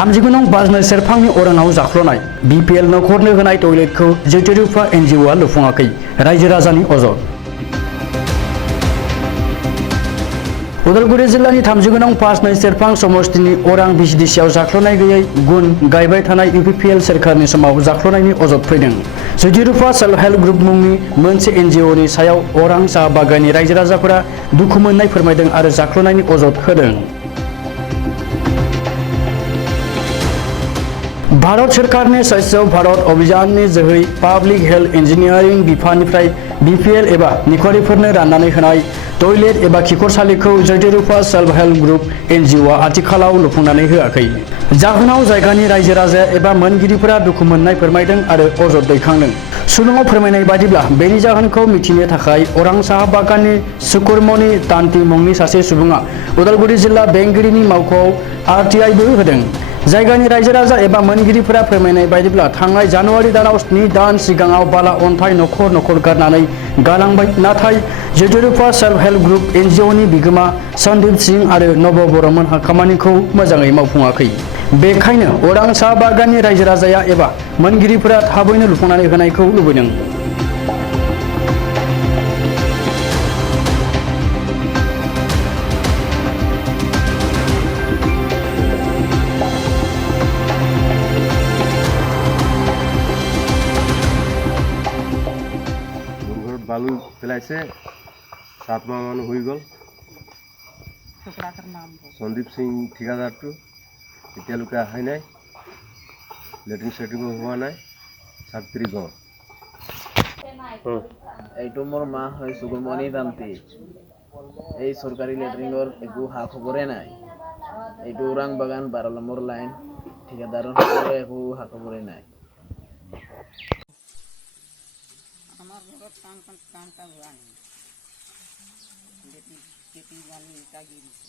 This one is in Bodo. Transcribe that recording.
39 नं बाजनाय सेरफांनि अराङाव जाख्ल'नाय BPL नखरनो होनाय टयलेटखौ जैतरुफा NGOआ लुफुङाखै रायजो राजानि अजद। उदालगुरि जिल्लानि 39 नं बाजनाय सेरफां समस्तिनि अरां बिसिडिसिआव जाख्ल'नाय गैयै गुन गायबाय थानाय UPPL सोरखारनि समाव जाख्ल'नायनि अजद फैदों। जैतरुफा सेल्फ हेल्प ग्रुप मुंनि मोनसे NGOनि सायाव अरां साहा बागाननि रायजो राजाफोरा दुखु मोननाय फोरमायदों आरो जाख्ल'नायनि अजद होदों। भारत सरकारनि स्वच्छ भारत अभियाननि जोहै पाब्लिक हेल्थ इन्जिनियारिं बिफाननिफ्राय BPL एबा निखावरिफोरनो राननानै होनाय टयलेट एबा खिखरसालिखौ जैतरुफा सेल्फ हेल्प ग्रुप NGOआ आथिखालाव लुफुंनानै होआखै। जाहोनाव जायगानि रायजो राजा एबा मोनगिरिफोरा दुखु मोननाय फोरमायदों आरो अजद दैखांदों। सुलुङाव फोरमायनाय बायदिब्ला बेनि जाहोनखौ मिथिनो थाखाय अरां साहा बागाननि सुकुरमणि तान्ति मुंनि सासे सुबुङा उदालगुरि जिल्ला बेंगिरिनि मावख'आव RTIबो होदों। जायगानि रायजो राजा एबा मोनगिरिफोरा फोरमायनाय बायदिब्ला थांनाय जानुवारि दानाव 7 दान सिगाङाव बाला अन्थाइ नखर नखर गारनानै गालांबाय, नाथाय जैतरुफा सेल्फ हेल्प ग्रुप NGOनि बिगोमा सन्दीप सिंह आरो नब बर'मोनहा खामानिखौ मोजाङै मावफुङाखै। बेखायनो अरां साहा बागाननि रायजो राजाया एबा मोनगिरिफोरा थाबैनो लुफुंनानै होनायखौ लुबैदों। बालू पेलाइছে 7 माह मान হৈ গ'ল। সন্দীপ সিং ঠিকাদারটো এতিয়ালৈকে আহাই নাই, লেট্ৰিন চেট্ৰিনো হোৱা নাই, 7 তাৰিখ হ'ল। এইটো মোৰ মা হয় সুকুৰমণি তান্তি। এই চৰকাৰী লেট্ৰিনৰ একো খা খবৰে নাই। এইটো ওৰাং বাগান 12 নম্বৰ লাইন ঠিকাদাৰৰ একো খা খবৰে নাই। আমার ঘরত কামটা হোৱা নাই, খেতি বালি ইটা গিৰিছে।